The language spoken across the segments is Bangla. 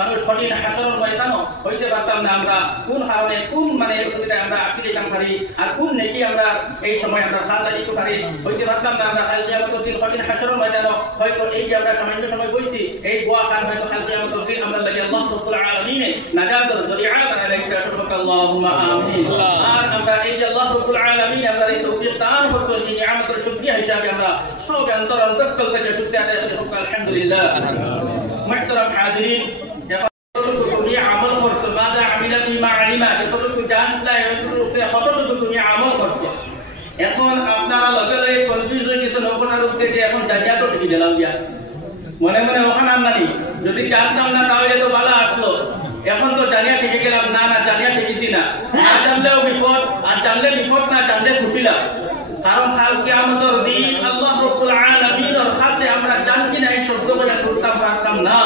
মানুষ কঠিন হাসরের ময়দানও হইতে পারতাম না। আমরা কোন কারণে কোন মানে অসুবিধায় আমরা আটকে যেতাম পারি, আর কোন নেকি আমরা এই সময় আমরা খাজা দিতে পারি হইতে পারতাম না। আমরা কাল কিয়ামত তফসিল কঠিন হাসরের ময়দানও হয়তো এই যে আমরা সামান্য সময় বইছি এই দোয়া খান হয়তো কাল কিয়ামত তফসিল আমরা লাগি আল্লাহ রাব্বুল আলামিন নাজাতের জরিয়া বানায় রাখতে আসুক। আল্লাহুম্মা আমিন। আর আমরা এই যে আল্লাহ রাব্বুল আলামিন আমরা এই তৌফিক দান করছেন, এই নিয়ামতের শুকরিয়া হিসাবে আমরা সব অন্তর থেকে শুকরিয়া আদায় করি। আলহামদুলিল্লাহ। মুহতারাম হাজিরিন, দুনিয়া আমল করছে, মাযা আমিলা বিমা আলিমা, যতটুকু জানলা এতটুকু কতটুকু দুনিয়া আমল করছে। এখন আপনারা লগে লগে কনফিউজ হয়ে গেছেন ওখানে রূপে যে এখন জাজিয়া তো টিকে দিলাম গিয়া মনে মনে ওখানে আমনানি যদি জানতাম না তাহলে তো ভালো আসলো। এখন তো জানিয়া টিকে গেলাম, না না জানিয়া টিকেছি না, না জানলেও বিপদ, আর জানলে বিপদ, না জানলে ছুটিলাম। কারণ কাল কিয়ামতের দিন আল্লাহ রাব্বুল আলামিনের কাছে আমরা জানছি না এই শব্দ বলে করতাম পারতাম না।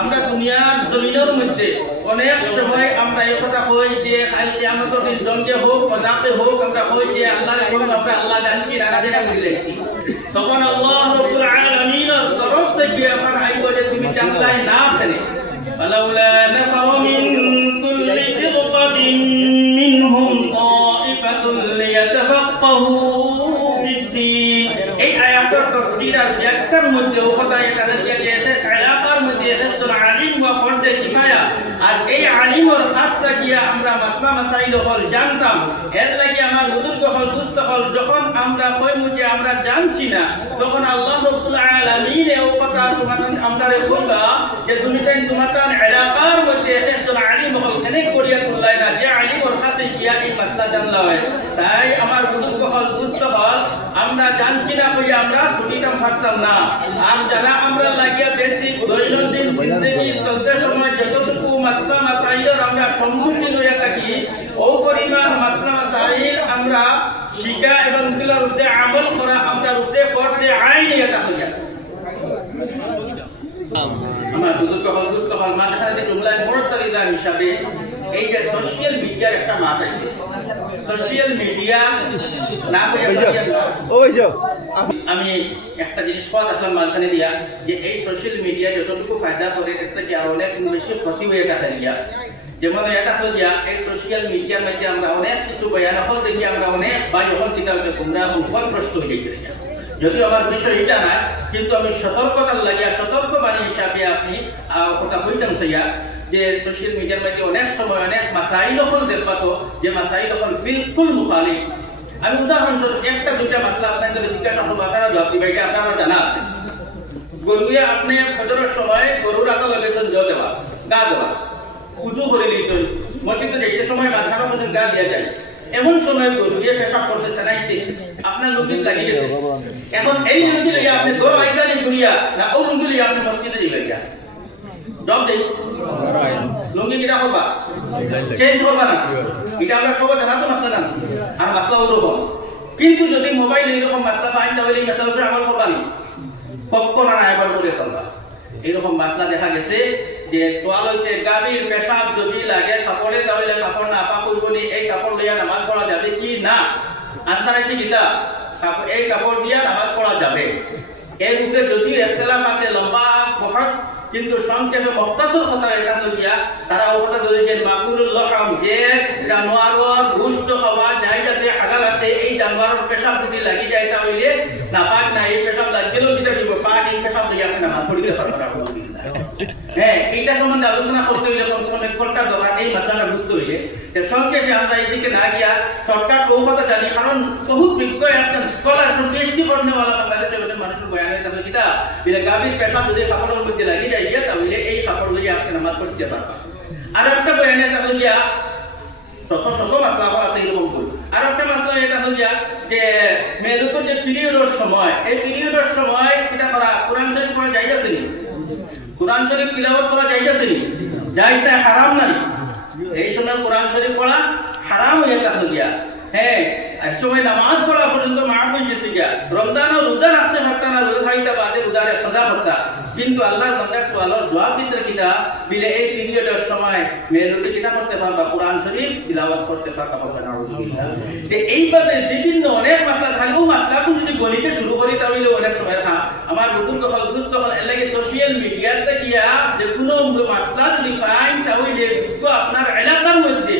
আমরা দুনিয়ার জমিনের মধ্যে অনেক সময় আমরা এই কথা কই যে কাল কিয়ামতের দিন জঙ্গে হোক মজাকে হোক আমরা কই যে আল্লাহ আমরা আল্লাহ জানছি না জানা করে দিয়েছি। তখন আল্লাহ রাব্বুল আলামিনের তরফ থেকে আমার আইবো যে তুমি জানলাই না ফেলে ফালাউলা নাফারু মিন কুল্লি ফিরকাতিন মিনহুম তাইফাতুন লিয়াতাফাক্কাহু ফিদ-দীন। এই আয়াতের তাফসীর আর ব্যাখ্যার মধ্যে ও কথা এখানে দিয়েছে আলাকার মধ্যে একজন আলিম বা ফরজে কিফায়া, আর এই আলিমের কাজটা গিয়া আমরা মাসলা মাসাইল হল জানতাম। এর লাগি আমার বুজুর্গ হল বুঝতে হল যখন আমরা কই মুজে আমরা জানছি না তখন আল্লাহ রাব্বুল আলামিন এই কথা তোমাদের আমরারে বলবা যে তুমি তাই তোমাদের এলাকার মধ্যে একজন আলিম হল কেন করিয়া তুললাই না যে আলিমের কাছে গিয়া এই মাসলা জানলা হয়। তাই আমার বুজুর্গ হল বুঝতে হল আমরা জানছি না কই আমরা শুনিতাম পারতাম না। আর যারা আমরা লাগিয়া বেশি দৈনন্দিন জিন্দেগি চলতে সময় যতটুকু মাসলা মাসাইলের আমরা সম্মুখীন হয়ে থাকি ও পরিমাণ মাসলা মাসাইল আমরা শিখা এবং এগুলোর উপরে আমল করা আমরা উপরে ফরজে আইন এটা হইয়া আমার বুজুর্গ হল বুঝতে হল মাঝখানে জুমলায় মুরতারিদা হিসাবে এই যে সোশ্যাল মিডিয়ার একটা মাঠ আছে। সোশ্যাল মিডিয়া না আমি একটা জিনিস কথা আসলাম মাঝখানে দিয়া যে এই সোশ্যাল মিডিয়া যতটুকু ফায়দা করে এর থেকে আর অনেক বেশি ক্ষতি হয়ে থাকে গিয়া। যেমন এটা হল গিয়া এই সোশ্যাল মিডিয়ার মধ্যে আমরা অনেক কিছু বয়ান হল দেখি আমরা অনেক বা যখন কিতাবে গুমরাহ পথভ্রষ্ট হয়ে গেছি। যদিও আমার বিষয় এটা না, কিন্তু আমি সতর্কতার লাগিয়া সতর্কবাণী হিসাবে আপনি কথা বলতাম সেইয়া যে সোশ্যাল মিডিয়ার মধ্যে অনেক সময় অনেক মাসাইল হল দেখবাতো যে মাসাইল হল বিলকুল মুখালিফ। আমি উদাহরণস্বরূপ একটা দুইটা মাসলা আপনাদের জিজ্ঞাসা করবো, আপনারা জবাব দিবেন, এটা আপনার জানা আছে। গরুয়ে আপনি ফজরের সময় গরুর আগে গেছেন জল দেওয়া গা দেওয়া উঁচু করে দিয়েছেন মসজিদে যাইতে সময় মাঝখানে পর্যন্ত গা দেওয়া যায়, এমন সময় গরুয়ে পেশাব করতে চাইছে আপনার লুঙ্গি লাগিয়ে গেছে। এখন এই লুঙ্গি লেগে আপনি গরু আইকানি ঘুরিয়া না ও লুঙ্গি লেগে আপনি মসজিদে যাইবেন গিয়া জব দেই লুঙ্গি কিটা করবা চেঞ্জ করবা না, এটা আমরা সবাই জানা তো মাসলা জানি আর মাসলা ওরকম। কিন্তু যদি মোবাইল এইরকম মাসলা পাই তাহলে এই মাসলার উপরে আমল করবা নি কখনো না একবার করে চলবা। এইরকম মাসলা দেখা গেছে যে সোয়াল হয়েছে গাভীর পেশাব যদি লাগে কাপড়ে তাহলে কাপড় না আপা করবো নি, এই কাপড় লইয়া নামাজ পড়া যাবে কি না? আনসার আছে কিতা এই কাপড় দিয়া নামাজ পড়া যাবে। এর উপরে যদি ইখতিলাফ আছে লম্বা বহস, কিন্তু সংক্ষেপে মুখতাসর কথা এটা দিয়া তারা ওটা যদি যে মাকুলুল্লাহ যে জানোয়ারের গোশত খাওয়া জায়েজ আছে হালাল আছে, এই জানোয়ারের পেশাব যদি লাগি যায় তাহলে নাপাক না, এই পেশাব লাগলেও যেটা দিব পাক, এই পেশাব দিয়ে আপনি নামাজ পড়িতে পারবেন। হ্যাঁ, এইটা সম্বন্ধে আলোচনা করতে হইলে কমসে কম 1 ঘন্টা দরকার এই মাসলাটা বুঝতে হইলে। সংক্ষেপে আমরা এইদিকে না গিয়া শর্টকাট কৌশলটা জানি, কারণ বহুত বিজ্ঞ একজন স্কলার পিএইচডি করনেওয়ালা বাংলাদেশের মধ্যে মানুষের বয়ান হয় তাহলে কিটা বিলে গাভীর পেশাব যদি কাপড়ের মধ্যে লাগি যায় গিয়া তাহলে এই কাপড় লইয়া আপনি নামাজ পড়তে পারবেন। আর একটা বয়ানে তাহলে গিয়া শত শত মাসলা আছে এরকম করি। আর একটা মাসলা এটা হল যে মেয়েদের যে পিরিয়ডের সময়, এই পিরিয়ডের সময় এটা করা কোরআন শরীফ পড়া যাইজ আছে নি? কোরআন শরীফ তিলাওয়াত করা যাইজ আছে নি? যাইজ না, হারাম না? এই সময় কোরআন শরীফ পড়া হারাম হয়ে থাকলো গিয়া। হ্যাঁ, এক সময় নামাজ পড়া পর্যন্ত মাফ হয়ে গেছে গিয়া। রমজানও রোজা রাখতে পারতা না, রোজা খাইতে বাদে রোজারে খোঁজা করতা, কিন্তু আল্লাহর বান্দার সওয়ালের জবাব দিতে কিটা বিলে এই পিরিয়ডের সময় মেয়েদের কিটা করতে পারবা কোরআন শরীফ তিলাওয়াত করতে পারতা হবে না। যে এইভাবে বিভিন্ন অনেক মাসলা থাকলেও মাসলাগুলো যদি গণিতে শুরু করি তাহলে অনেক সময় আমার বুজুর্গ হল দুস্থ হল এর লাগে সোশ্যাল মিডিয়া একটা কিয়া যে কোনো মাসলা যদি পাইন তাহলে আপনার এলাকার মধ্যে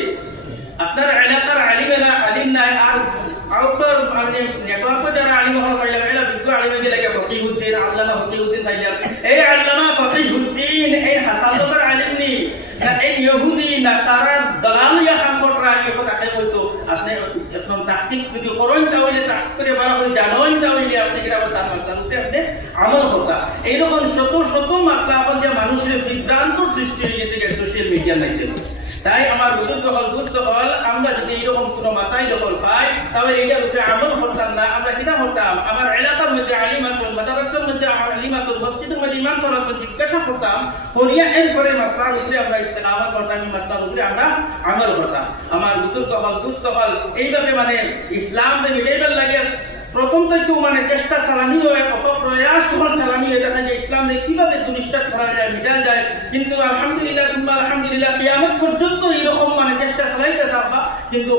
আপনার এলাকার আলিমেরা আলিম নাই আর আউটডোর মানে নেটওয়ার্কে যারা আলিম হল পাইলাম এলা বিজ্ঞ আলিমে গেলে ফকিহুদ্দিন আল্লামা ফকিহুদ্দিন পাইলাম এই আল্লামা ফকিহুদ্দিন এই হাসালতার আলিম নি এই ইহুদি নাসারার দালালিয়া কাম করা এই কথা কে কইতো আপনি একদম তাহকিক যদি করেন তাহলে তাহকিক করে বড় করে জানেন তাহলে আপনি কি আবার তার মাসলাতে আপনি আমল করতা এই রকম শত শত মাসলা এখন যে মানুষের বিভ্রান্ত সৃষ্টি হয়ে গেছে সোশ্যাল মিডিয়ার মাধ্যমে তাই আমার বুজুর্গ হল বুঝতে হল আমরা যদি এইরকম কোনো মাসাইল হল পাই তাহলে এইটার উপরে আমল করতাম না আমরা কিনা করতাম আমার এলাকার মধ্যে আলিম আসল মাদ্রাসার মধ্যে আলিম আসল মসজিদের মধ্যে ইমাম সাহেব আসল জিজ্ঞাসা করতাম করিয়া এরপরে মাসলার উপরে আমরা ইস্তেকামত করতাম মাসলার উপরে আমরা আমল করতাম আমার বুজুর্গ হল বুঝতে হল এইভাবে মানে ইসলাম মিটাইবার লাগে প্রথম থেকে মানে চেষ্টা চালানি হয় কত প্রয়াস চালানি হয়ে দেখা যায় ইসলাম কিভাবে জিনিসটা করা যায় মিটা যায় কিন্তু আলহামদুলিল্লাহ কিয়ামত পর্যন্ত এইরকম মানে চেষ্টা চালাইতে চাপা কিন্তু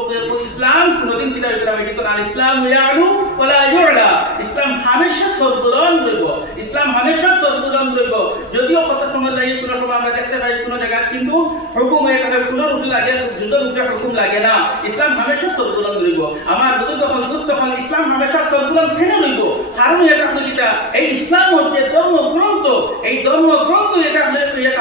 ইসলাম কোনদিন কিনা ইসলাম কিন্তু আর ইসলাম ইয়ালু ওয়ালা ইউলা ইসলাম হামেশা সর্বরণ রইব ইসলাম হামেশা সর্বরণ রইব যদিও কত সময় লাগে কোন সময় আমরা দেখতে পাই কোন জায়গা কিন্তু হুকুম এখানে কোন রূপ লাগে যুদ্ধের উপরে হুকুম লাগে না ইসলাম হামেশা সর্বরণ রইব আমার যখন দুষ্ট হল ইসলাম হামেশা সর্বরণ ফেলে রইব কারণ এটা হলিটা এই ইসলাম হচ্ছে ধর্মগ্রন্থ এই ধর্মগ্রন্থ এটা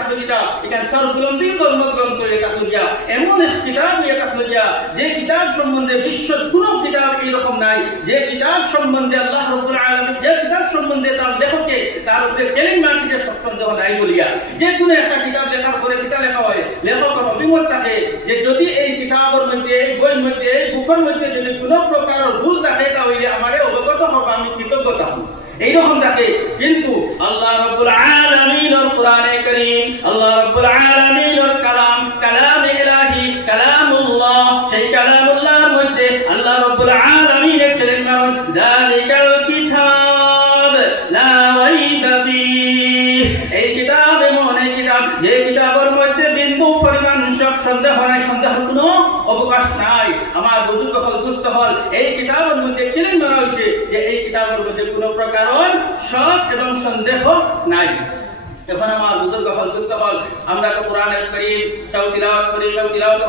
হলিটা এখানে সর্বগ্রন্থী ধর্মগ্রন্থ এটা হলিয়া এমন এক কিতাব এটা হলিয়া যে কিতাব সম্বন্ধে বিশ্বের কোনো কিতাব এইরকম নাই যে কিতাব সম্বন্ধে আল্লাহ রাব্বুল আলামিন যে কিতাব সম্বন্ধে তার লেখকে তার উপরে চ্যালেঞ্জ মারছে যে সন্দেহ নাই বলিয়া যে কোনো একটা কিতাব লেখার পরে কিতাব লেখা হয় লেখকের অভিমত থাকে যে যদি এই কিতাবের মধ্যে এই বইয়ের মধ্যে এই বুকের মধ্যে যদি কোনো প্রকার ভুল থাকে তাহলে আমারে অবগত হবে আমি কৃতজ্ঞ থাকব এইরকম থাকে কিন্তু আল্লাহ রাব্বুল আলামিনের কোরআনে কারীম আল্লাহ রাব্বুল আলামিনের কালাম কালামে ইলাহি কালামুল্লাহ সেই কালামুল্লাহর মধ্যে আল্লাহ রাব্বুল আলামিন চ্যালেঞ্জ করেন যালিকাল কিতাব লা রাইবা ফীহ এই কিতাব এমন এক কিতাব যে কিতাবের মধ্যে বিন্দু পরিমাণ সন্দেহ নাই সন্দেহের কোনো অবকাশ নাই আমার বুজুর্গ হল বুঝতে হল এই কিতাবের মধ্যে চ্যালেঞ্জ করা হয়েছে যে এই কিতাবের মধ্যে কোনো প্রকার শক এবং সন্দেহ নাই এখন আমার বুজুর্গ হল বুঝতে হল আমরা তো কোরআনে কারীম কেউ তিলাওয়াত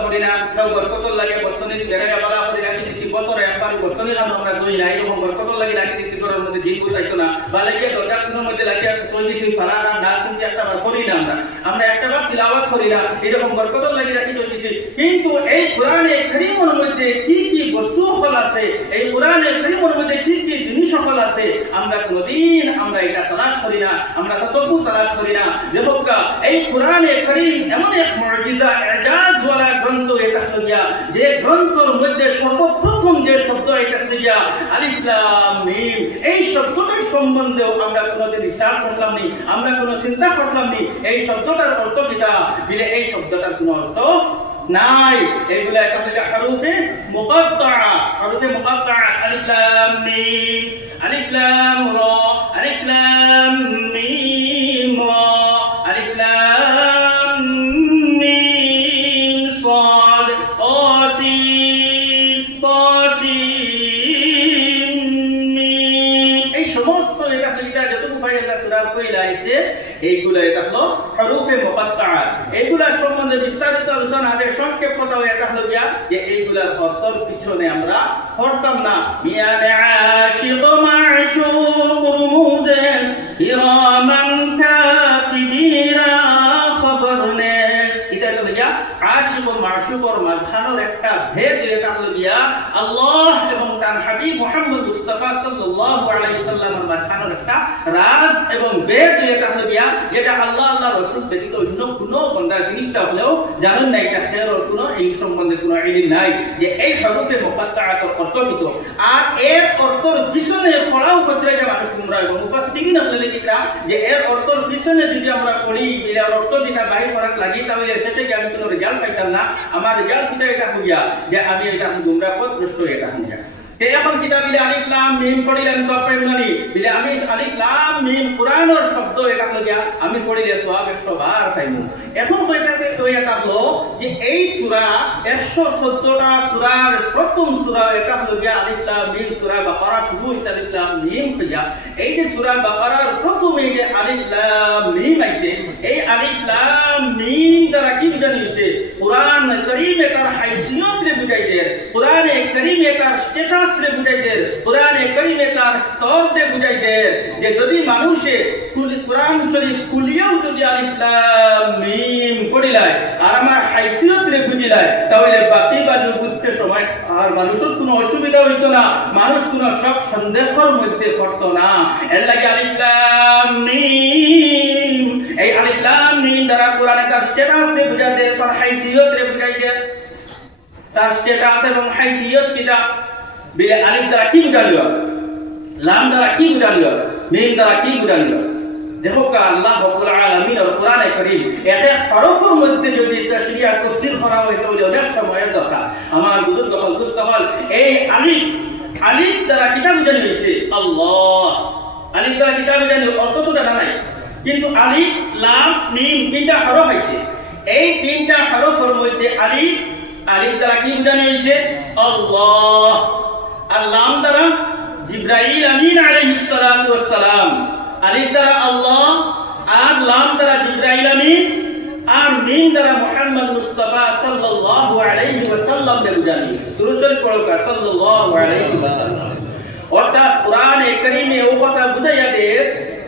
করি না কেউ বরকত লাগে বস্তনি বেড়ে বলা করে রাখি দিছি বছরে একবার বস্তনি কাম আমরা করি না এরকম বরকত লাগে রাখি দিছি ঘরের মধ্যে দিন বুঝাইতো না বা লাগে দরজার মধ্যে লাগিয়ে কই দিছি ফারা না কিন্তু একটা বার করি না আমরা একটা বার তিলাওয়াত করি না এরকম বরকত লাগে রাখি দিছি কিন্তু এই কোরআনে কারীমের মধ্যে কি কি বস্তু হল আছে এই কোরআনে কারীমের মধ্যে কি কি জিনিস হল আছে আমরা কোনদিন আমরা এটা তালাশ করি না আমরা কতটুকু তালাশ করি না দেখোকা এই কোরআনে কারীম এমন এক মুজিজা ইজাজ ওয়ালা গ্রন্থ এটা হইয়া যে গ্রন্থের মধ্যে সর্বপ্রথম যে শব্দ এটা হইয়া আলিফ লাম মিম এই শব্দটার সম্বন্ধে আমরা কোনদিন রিসার্চ করলাম নি আমরা কোনো চিন্তা করলাম নি এই শব্দটার অর্থ কিটা বলে এই শব্দটার কোনো অর্থ নাই এগুলা একটা হরফে মুকাত্তা আলিফ লাম মিম আলিফ লাম রা আলিফ লাম মিম রা আলিফ লাম মিম সাদ তাসিন মিম এই সমস্ত এটা দুইটা যতটুকু ভাই আমরা সূরা কইলা আছে এইগুলা এটা হলো হরফে মুকাত্তা এইগুলা সম্বন্ধে বিস্তারিত আলোচনা আছে সংক্ষেপ কথা এটা হলো যে এইগুলার অর্থের পিছনে আমরা পড়তাম না মিয়ানে আশিক মাশুক রুমুদেন ইরামান কাতিবিরা খবরনেস এটা হলো আশিক ও মাশুকর মাঝখানের একটা ভেদ এটা হলো আল্লাহ এবং তার হাবিব মুহাম্মদ মুস্তাফা সাল্লাল্লাহু আলাইহি সাল্লামের মাঝখানের একটা রাজ এবং ভেদ এটা হলো যেটা আল্লাহ রাসূল ব্যতীত অন্য কোনো বান্দা জিনিসটা হলেও জানেন না এটা খেয়াল কোনো এই সম্বন্ধে কোনো ইলম নাই যে এই হরফে মুকাত্তাআত অর্থ আর এর অর্থের পিছনে পড়াও করতে যে মানুষ গুমরাহ এবং মুফাসসিরিন আপনি লিখেছেন যে এর অর্থের পিছনে যদি আমরা পড়ি এর অর্থ যেটা বাইরে করার লাগি তাহলে সেটা কি আমি কোনো রেজাল্ট পাইতাম না আমার রেজাল্ট এটা হইয়া যে আমি এটা গুমরাহ পথভ্রষ্ট এটা হইয়া এখন কিতাবিলে আলিফ লাম মিম পড়িলেন সব পাইবনি বিলে আমি আলিফ লাম মিম কোরআনের শব্দ এটা লাগিয়া আমি পড়িলে সওয়াব 100 বার পাইমু এখন কয়টাতে দেখতে হয়ে থাকলো যে এই সূরা 114টা সূরার প্রথম সূরা এটা হলো যে আলিফ লাম মিম সূরা বাকারা শুরু হইছে আলিফ লাম মিম হইয়া এই যে সূরা বাকারার প্রথমে যে আলিফ লাম মিম আইছে এই আলিফ লাম মিম দ্বারা কি বোঝানো হইছে কুরআন কারীমে তার হাইসিয়ত রে বুঝাইতে কুরআনে কারীমে তার স্ট্যাটাস রে বুঝাইতে কুরআনে কারীমে তার স্তর রে বুঝাইতে যে যদি মানুষে কুরআন শরীফ খুলিয়াও যদি আলিফ লাম মিম পড়িলায় আর আমার হাইসিয়ত রে বুঝিলায় তাহলে বাকি বাজু বুঝতে সময় আর মানুষের কোনো অসুবিধা হইতো না মানুষ কোনো শক সন্দেহের মধ্যে পড়তো না এর লাগে আলিফ লাম মিম এই আলিফ লাম মিম দ্বারা কোরআনে তার স্ট্যাটাস রে বুঝাতে তার হাইসিয়ত রে বুঝাইতে তার স্ট্যাটাস এবং হাইসিয়ত কিটা বিলে আলিফ দ্বারা কি বুঝালো লাম দ্বারা কি বুঝালো মিম দ্বারা কি বুঝালো দেখো কা আল্লাহ রাব্বুল আলামিন আর কোরআনে কারীম এক এক হরফের মধ্যে যদি তাশরীহ আর তাফসীর করা হয় তাহলে অনেক সময়ের দরকার আমার বুজুর্গ হল মুস্তাফাল এই আলিফ দ্বারা কিতাব জানি হইছে আল্লাহ আলিফ দ্বারা কিতাব জানি অর্থ তো জানা নাই কিন্তু আলিফ লাম মিম তিনটা হরফ আছে এই তিনটা হরফের মধ্যে আলিফ দ্বারা কি জানি হইছে আল্লাহ আর লাম দ্বারা জিবরাইল আমিন আলাইহিস সালাতু ওয়াস সালাম আলিফ দ্বারা আল্লাহ আর লাম দ্বারা জিবরাইল আমিন আর মিম দ্বারা মুহাম্মদ মুস্তাফা সাল্লাল্লাহু আলাইহি ওয়াসাল্লাম কে বুঝানি দুরূদ শরীফ পড়ো সাল্লাল্লাহু আলাইহি ওয়াসাল্লাম অর্থাৎ কোরআনে কারীমে ও কথা বুঝাইয়া দেয়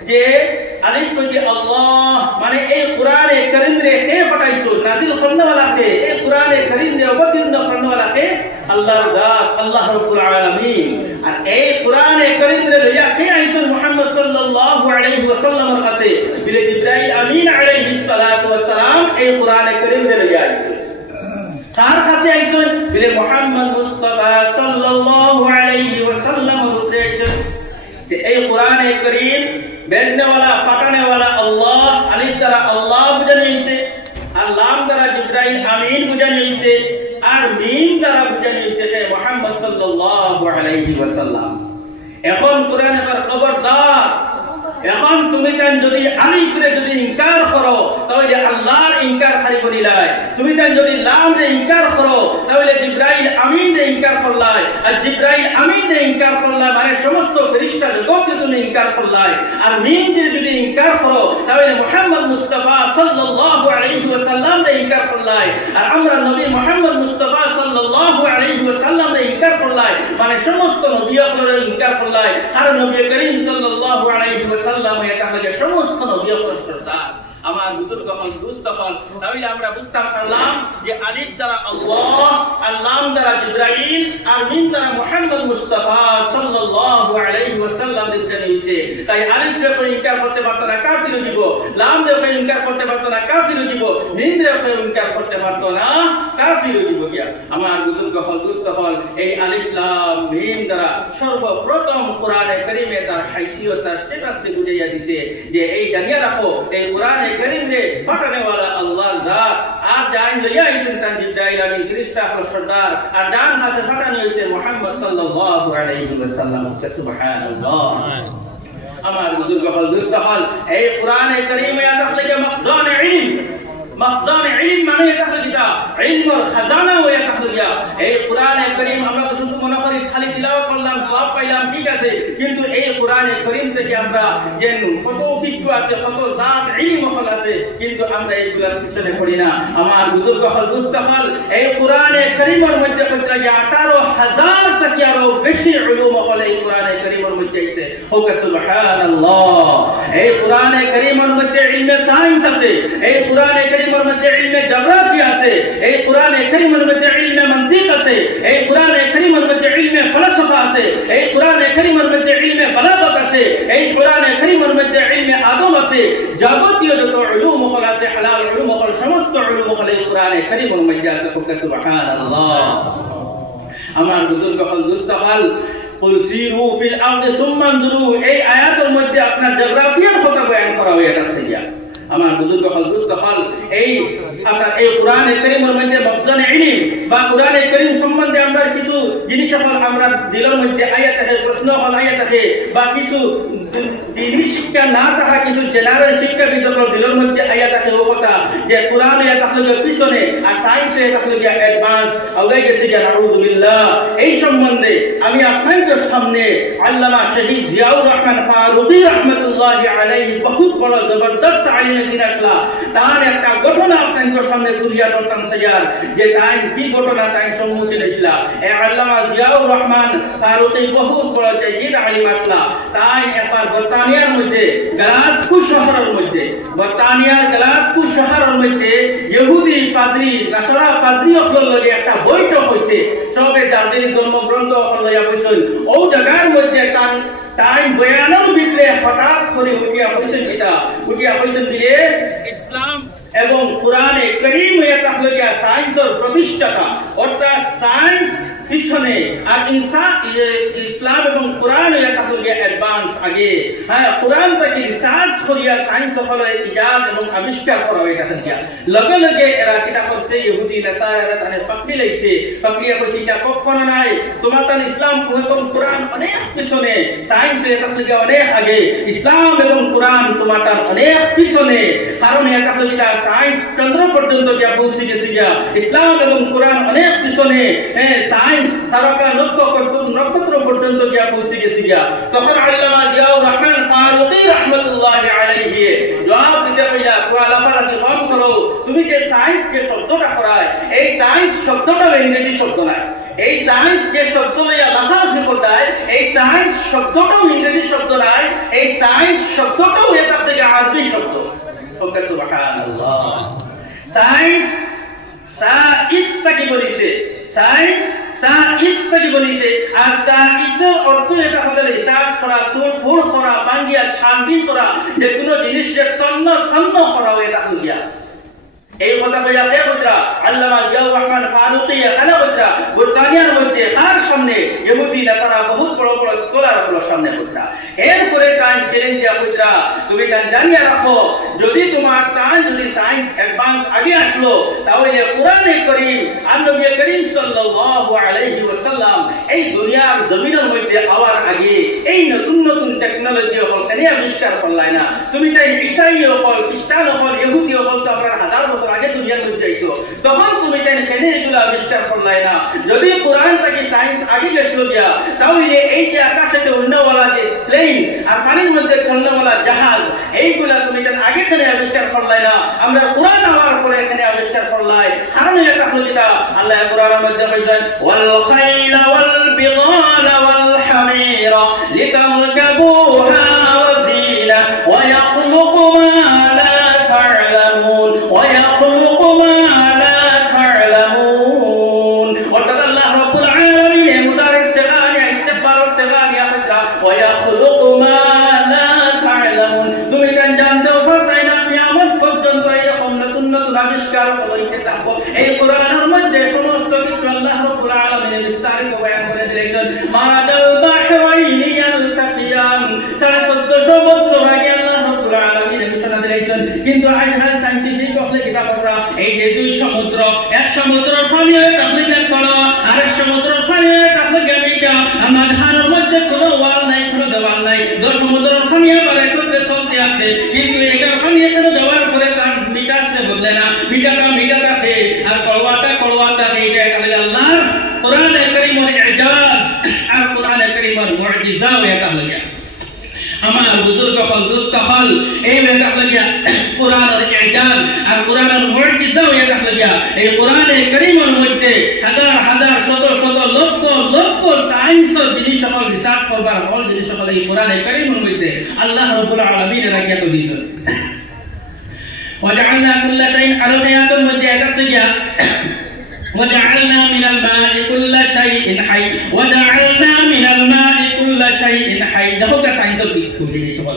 যে আলিফ কইতে আল্লাহ মানে এই কোরআনে কারীম রে কে পাঠাইছো নাযিল করনেওয়ালা কে এই কোরআনে কারীম রে অবতীর্ণ করনেওয়ালা কে আল্লাহর জাত আল্লাহ রাব্বুল আলামিন আর এই কোরআনে কারীম রে লইয়া কে আইছেন মুহাম্মদ সাল্লাল্লাহু আলাইহি ওয়াসাল্লামের কাছে বিলে জিবরাইল আমিন আলাইহিস সালাতু ওয়াস সালাম এই কোরআনে কারীম রে লইয়া আইছেন তার কাছে আইছেন বিলে মুহাম্মদ মুস্তাফা সাল্লাল্লাহু আলাইহি ওয়াসাল্লামের কাছে আইছেন যে এই কোরআনে কারীম भेजने वाला पाठाने वाला अल्लाह अलिफ द्वारा अल्लाह बुझाনো হইছে আর লাম দ্বারা জিবরাইল আমিন বুঝানো হইছে আর মিম দ্বারা বুঝানো হইছে হে মুহাম্মদ সাল্লাল্লাহু আলাইহি ওয়াসাল্লাম এখন কোরআনে তার খবরদার এখন তুমি কেন যদি আলিফ রে যদি ইনকার করো তাহলে আল্লাহর ইনকার খালি করিলাই তুমি কেন যদি লাম রে ইনকার করো তাহলে জিবরাইল আমিন রে ইনকার করলাই আর জিবরাইল আমিন রে ইনকার করলাই মানে সমস্ত ফেরেশতা জগৎকে তুমি ইনকার করলাই আর মিম রে যদি ইনকার করো তাহলে মুহাম্মদ মুস্তাফা সাল্লাল্লাহু আলাইহি ওয়াসাল্লাম রে ইনকার করলাই আর আমরা নবী মুহাম্মদ মুস্তাফা সাল্লাল্লাহু আলাইহি ওয়াসাল্লাম রে ইনকার করলাই মানে সমস্ত নবীগুলোরে ইনকার করলাই আর নবী করিম সাল্লাল্লাহু আলাইহি ওয়াসাল্লাম এটা হলো সমস্ত নবীগুলোর সরদার আমার বুজুর্গ হল মুস্তাফা তাহলে আমরা বুঝতে পারলাম যে আলিফ দ্বারা আল্লাহ আর লাম দ্বারা জিবরাইল আর মিম দ্বারা মুহাম্মদ মুস্তাফা সাল্লাল্লাহু আলাইহি ওয়াসাল্লাম বুঝানো হইছে তাই আলিফ রে ইনকার করতে পারতো না কাফির হয়ে যাব লাম রে ইনকার করতে পারতো না কাফির হয়ে যাব মিম রে ইনকার করতে পারতো না কাফির হয়ে যাব গিয়া আমার বুজুর্গ হল মুস্তাফা এই আলিফ লাম মিম দ্বারা সর্বপ্রথম কোরআনে কারীমে তার হাইসিয়ত তার স্ট্যাটাস কে বুঝাইয়া দিয়েছে যে এই জানিয়া রাখো এই কোরআনে करीम रे पाठाने वाला अल्लाह जात आप जान लिया इसन तन जिब्राइल आमीन फरिश्ता और सरदार और जान हाथ पाठाने इसे मुहम्मद सल्लल्लाहु अलैहि वसल्लम के सुभान अल्लाह हमारे बुजुर्ग हल दुस्तहल ए कुरान करीम में आता है कि मखजान इल्म माने এটা হলো যেটা ইলম আর খাজানা হয়ে থাকলো গিয়া এই কোরআনে কারীম আমরা তো শুধু মনে করি খালি তিলাওয়াত করলাম সওয়াব পাইলাম ঠিক আছে কিন্তু এই কোরআনে কারীম থেকে আমরা জ্ঞান কত কিছু আছে কত জাত ইলম হল আছে কিন্তু আমরা এইগুলোর পিছনে পড়ি না আমার বুজুর্গ হল মুস্তাফাল এই কোরআনে কারীমের মধ্যে কত 18000 টাকারও বেশি ইলম হল এই কোরআনে কারীমের মধ্যে আছে ওকে সুবহানাল্লাহ এই কোরআনে কারীমের মধ্যে ইলমে সায়েন্স আছে এই কোরআনে কারীমের মধ্যে ইলমে জিওগ্রাফি আছে এই কোরআনে কারীমের মধ্যে ইলমে মন্তিক আছে এই কোরআনে কারীমের মধ্যে ইলমে ফলসফা আছে এই কোরআনে কারীমের মধ্যে ইলমে বালাগত আছে এই কোরআনে কারীমের মধ্যে ইলমে আদব আছে যাবতীয় যত ইলম হল আছে হালাল ইলম হল সমস্ত ইলম হল এই কোরআনে কারীমের মধ্যে আছে সুবহানাল্লাহ আমার বুজুর্গ হল মুস্তাফাল কুল সিরু ফিল আরদি সুম্মা আনজুরু এই আয়াতের মধ্যে আপনার জিওগ্রাফিয়ার কথা বয়ান করা হয়েছে আমার বুজুর্গ হল মুস্তাফাল এই আপনার এই কোরআনে কারীমের মধ্যে মখজানে ইলম বা কোরআনে কারীম সম্বন্ধে আমরা কিছু জিনিস আমরা দিলের মধ্যে আয়াত আছে, প্রশ্ন হল আয়াত আছে, বা কিছু দিনী শিক্ষা না থাকা কিছু জেনারেল শিক্ষা বিদ্যালয় দিলের মধ্যে আয়াত আছে ও কথা যে কোরআনে তাহলে পিছনে আর সায়েন্সে তাহলে অ্যাডভান্স আগাই গেছে যে নাউযুবিল্লাহ। এই সম্বন্ধে আমি আপনাদের সামনে আল্লামা শহীদ জিয়াউর রহমান ফারুকী রাহমাতুল্লাহি আলাইহি বহুত বড় জবরদস্ত আলিমে দিন আসলা তার একটা ঘটনা আপনাদের সামনে তুলিয়া ধরতাম স্যার, যে তাই কি ঘটনা তাই সম্মুখীন আসলা। এই আল্লামা জিয়াউর রহমান ফারুকী বহুত বড় জাহিদ আলিম আসলা। তাই একবার বর্তানিয়ার মধ্যে গ্লাসগো শহরের মধ্যে বর্তানিয়ার গ্লাসগো শহরের মধ্যে ইহুদি পাদ্রী নাসারা পাদ্রী অকল লগে একটা বৈঠক হইছে, সবে যাদের জন্মগ্রন্থ অকল লইয়া বইছেন। ও জায়গার মধ্যে তাই বয়ানের ভিতরে হঠাৎ করে উঠিয়া হইছেন দিলে ইসলাম এবং কোরআনে কারীম হইয়া তাহলে সায়েন্সের প্রতিষ্ঠাতা, অর্থাৎ সায়েন্স পিছনে আর ইসলাম এবং কোরআন হইয়া তাহলে অ্যাডভান্স আগে। হ্যাঁ, কোরআন থেকে রিসার্চ করিয়া সায়েন্স হল ইজাজ এবং আবিষ্কার করা হয়ে গেছে। লগে লগে এরা কিতা করছে, ইহুদি নাসারা তানে পাকড়ি লাইছে, পাকড়িয়া কইছে এটা কখনো নাই, তোমার তান ইসলাম এবং কোরআন অনেক পিছনে, সায়েন্স হইয়া তাহলে অনেক আগে, ইসলাম এবং কোরআন তোমার তার অনেক পিছনে। কারণ এটা তাহলে সায়েন্স চন্দ্র পর্যন্ত গিয়া পৌঁছে গেছে গিয়া, ইসলাম এবং কোরআন অনেক পিছনে। হ্যাঁ, সায়েন্স তারকা নক্ষত্র পর্যন্ত গিয়া পৌঁছে গেছে গিয়া। তখন আল্লামা জিয়াউর রহমান ফারুকী রাহমাতুল্লাহি আলাইহি জবাব দিতে কইলা, কোয়ালাফারা জবাব করো, তুমি যে সায়েন্স যে শব্দটা করায়, এই সায়েন্স শব্দটা ইংরেজি শব্দ নয়। এই সায়েন্স যে শব্দ লইয়া লাফালাফি করতায়, এই সায়েন্স শব্দটাও ইংরেজি শব্দ নয়, এই সায়েন্স শব্দটাও এটা থেকে আরবি শব্দ। ওকে, সুবহানাল্লাহ। সায়েন্স সাইন্স থেকে বলিছে, সায়েন্স সায়েন্স থেকে বলিছে, আর সায়েন্সের অর্থ এটা হলো রিসার্চ করা, তোড়ফোড় করা, বাঙ্গিয়া ছানবিন করা, যে কোনো জিনিসের তন্ন করা এটা হইয়া। এই কথা কইয়া কে বলরা আল্লামা জিয়াউর রহমান ফারুকী এখানে বলরা বুরতানিয়ার মধ্যে তার সামনে ইহুদি নাসারা বহুত বড় বড় স্কলার গুলোর সামনে বলরা। এরপরে তাই চ্যালেঞ্জ দিয়া বলরা, তুমি জানিয়া রাখো, যদি তোমার যদি সায়েন্স অ্যাডভান্স আগে আসলো, তাহলে কোরআনে কারীম আর নবী করিম সাল্লাল্লাহু আলাইহি ওয়াসাল্লাম এই দুনিয়ার জমিনের মধ্যে আওয়ার আগে এই নতুন নতুন টেকনোলজি হল কেন আবিষ্কার করলাই না। তুমি তাই ইসাই হল, খ্রিস্টান হল, ইহুদি হল, তো আপনার হাজার বছর আগে দুনিয়ার মধ্যে আইছো, তখন তুমি তাই কেন এগুলো আবিষ্কার করলাই না। যদি কোরআন থেকে সায়েন্স আগে গেছিল গিয়া, তাহলে এই যে আকাশেতে উড়নেওয়ালা যে প্লেন আর পানির মধ্যে চলনেওয়ালা জাহাজ, এইগুলা তুমি তাই আগে কেন আবিষ্কার করলাই না। আমরা কোরআন আবার পরে এখানে আবিষ্কার করলাই। কারণ এটা হলো যেটা আল্লাহ কোরআনের মধ্যে বলেছেন, ওয়াল খাইলা ওয়াল বিগালা ওয়াল হামিরা লিতারকাবুহা ওয়া জিনা ওয়া ইয়াখলুকু মা লা তা'লামুন ওয়া ইয়াখলুকু মা লা তা'লামুন। অর্থাৎ আল্লাহ রাব্বুল আলামিন মুদারিস সেগানি ইস্তিকবার সেগানি আফরা ওয়া ইয়াখলুকু মা লা তা'লামুন। তুমি কেন জানতেও পারবে না কিয়ামত পর্যন্ত এরকম নতুন নতুন আবিষ্কার হইতে থাকবে। এই কোরআনের মধ্যে সমস্ত কিছু আল্লাহ রাব্বুল আলামিন বিস্তারিত বয়ান করে দিয়েছেন। মাদাল বাহরাইনি ইয়ালতাকিয়ান, 1400 বছর আগে আল্লাহ রাব্বুল আলামিন ঘোষণা দিয়েছেন। কিন্তু আজ সায়েন্টিফিক হলে কিতাব পড়া, এই যে দুই সমুদ্র, এক সমুদ্রের পানি তাহলে করো, আরেক সমুদ্রের পানি তাহলে গেমিটা, আমার ধারের মধ্যে কোনো ওয়াল নাই, কোনো দেওয়াল নাই, দুই সমুদ্রের পানি আবার একত্রে চলতে আসে, কিন্তু এটা পানি এখানে দেওয়ার পরে তার মিটা আসলে বদলে না, মিটা থাকে আর কড়ওয়াটা থাকে। এটা এখানে আল্লাহর কোরআনে কারীমের ইজাজ আর কোরআনে কারীমের মুজিজা এটা হলো আমার বুজুর্গ হল দুস্ত হল, এই এটা হলো কোরআনের ইজাজ আর কোরআনের মুজিজা এটা হলো এই কোরআনে কারীমের মধ্যে হাজার হাজার শত শত লক্ষ লক্ষ সায়েন্সের জিনিস সকল রিসার্চ করবার হল জিনিস সকল এই কোরআনে কারীমের মধ্যে আল্লাহ রাব্বুল আলামিন রাখিয়া দিয়েছেন। وجعلنا كل شيء أرضيات مجيئة وجعلنا من الماء كل شيء حي وجعلنا من الماء كل شيء حي দেখো কা সায়েন্সের দিক খুঁজে সকল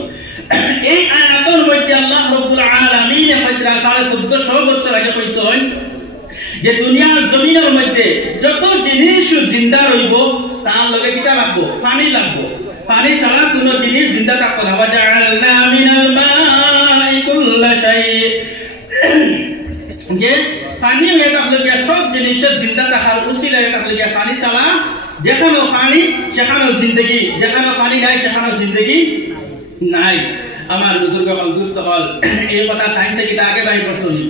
এই আয়াতের মধ্যে আল্লাহ রাব্বুল আলামিন হযরত 1400 বছর আগে কইছেন যে দুনিয়ার জমিনের মধ্যে যত জিনিস জিন্দা রইব তার লগে কিটা লাগবো, পানি লাগবো। পানি ছাড়া কোনো জিনিস জিন্দা থাকবে না। وجعلنا من الماء كل شيء যে পানি হয়ে থাকলে গিয়া সব জিনিসের জিন্দা থাকার উসিলা হয়ে থাকলে গিয়া পানি ছাড়া যেখানেও পানি সেখানেও জিন্দগি, যেখানেও পানি নাই সেখানেও জিন্দগি নাই। আমার বুজুর্গ হল দুস্থ হল এই কথা সায়েন্সে কিটা আগে বাই করছনি,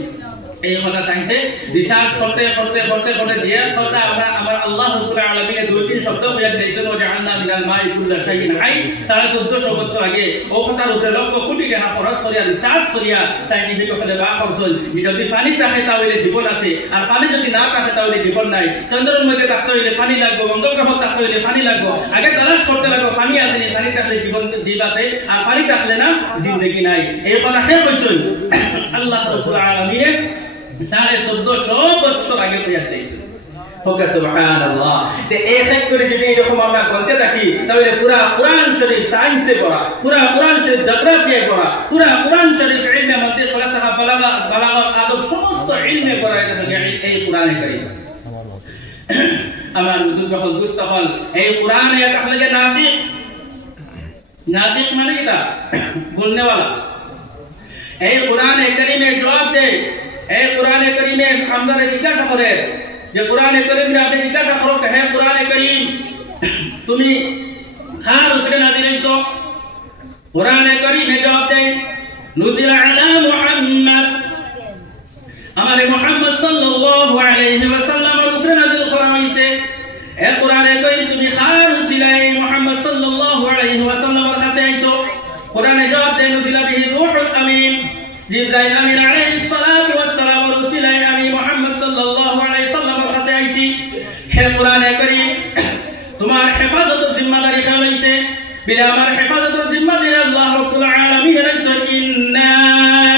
এই কথা সায়েন্সে রিসার্চ করতে করতে করতে করতে যে কথা আমরা আমার আল্লাহ রাব্বুল আলামিনের দুই তিন শব্দ হয়ে দিয়েছেন ও জাআলনা মিনাল মাই কুল্লা শাইইন হাই 1450 বছর আগে ও কথার উপরে লক্ষ কোটি টাকা খরচ করিয়া রিসার্চ করিয়া সায়েন্টিফিক ভাবে বা করছেন যে যদি পানি থাকে তাহলে জীবন আছে, আর পানি যদি না থাকে তাহলে জীবন নাই। চন্দ্রের মধ্যে থাকতে হইলে পানি লাগবে, মঙ্গল গ্রহ থাকতে হইলে পানি লাগবে, আগে তালাশ করতে লাগবে পানি আছে, পানি থাকলে জীবন জীব আছে, আর পানি থাকলে না জিন্দেগি নাই। এই কথা কে কইছেন? আল্লাহ রাব্বুল আলামিনের 1450 বছর আগে তৈরি হয়েছে। ওকে সুবহানাল্লাহ। তে এক এক করে যদি এরকম আমরা বলতে থাকি তাহলে পুরা কোরআন শরীফ সায়েন্সে পড়া, পুরা কোরআন শরীফ জিওগ্রাফিতে পড়া, পুরা কোরআন শরীফ ইলমে মন্তিক ফালসাফা বালাগাত আদব সমস্ত ইলমে পড়া এটা এই কোরআনে কারীম। আমার বুজুর্গ হল বুঝতে হল এই কোরআনে এটা হলো যে নাতিক, নাতিক মানে কি? বলনে वाला। এই কোরআনে কারীমে জবাব দেয়, এই কোরআনে কারীমে আমরা জিজ্ঞাসা করে যে কোরআনে কারীমে আপনি জিজ্ঞাসা করো হে কোরআনে কারীম তুমি কার উপরে নাযিল হইছো? কোরআনে কারীমে জবাব দেয় নুজিলা আলা মুহাম্মদ, আমারে মুহাম্মদ সাল্লাল্লাহু আলাইহি ওয়াসাল্লামের উপরে নাযিল করা হইছে। এই কোরআনে কারীম তুমি কার উসিলায় মুহাম্মদ সাল্লাল্লাহু আলাইহি ওয়াসাল্লামের কাছে আইছো? কোরআনে জবাব দেয় নুজিলা বিহি রূহুল আমিন, জিবরাইল আমিন আলাইহিস সালাতু ওয়াস সালাম রসুলাই আমি মুহাম্মদ সাল্লাল্লাহু আলাইহি সাল্লামের কাছে আইছি। হে কোরআনে কারীম তোমার হেফাজতের জিম্মাদারি কে লইছে? বিলা আমার হেফাজতের জিম্মাদারি আল্লাহ রাব্বুল আলামিন রাইছে। ইন্না